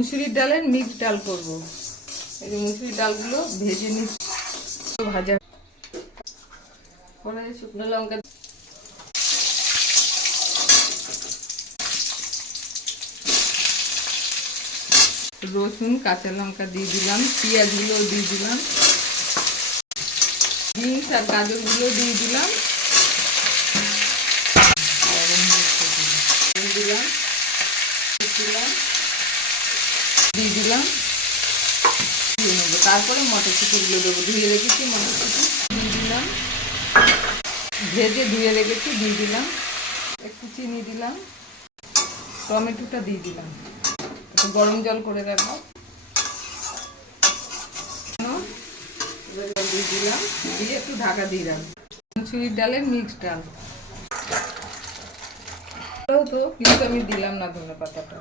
মুসুরির ডালের মিক্স ডাল করব। এই যে মুসুরির ডালগুলো ভেজে নিচ্ছি, ভাজা করে শুকনো লঙ্কা, রসুন কাঁচা লঙ্কা দিয়ে দিলাম, পেঁয়াজগুলো দিয়ে দিলাম, বিনস আর গাজরগুলো দিয়ে দিলাম, দিয়ে দিলাম, তারপরে মটরশুঁটিগুলো দেবো, ধুয়ে রেখেছি মটরশুঁটি দিয়ে দিলাম, ভেজে ধুয়ে রেখেছি দিয়ে দিলাম, একটু চিনি দিলাম, টমেটোটা দিয়ে দিলাম, একটু গরম জল করে রাখবো, দিয়ে দিলাম, দিয়ে একটু ঢাকা দিয়ে রাখবো। মুসুরির ডালের মিক্স ডাল তো, কিন্তু আমি দিলাম না ধনে পাতাটা।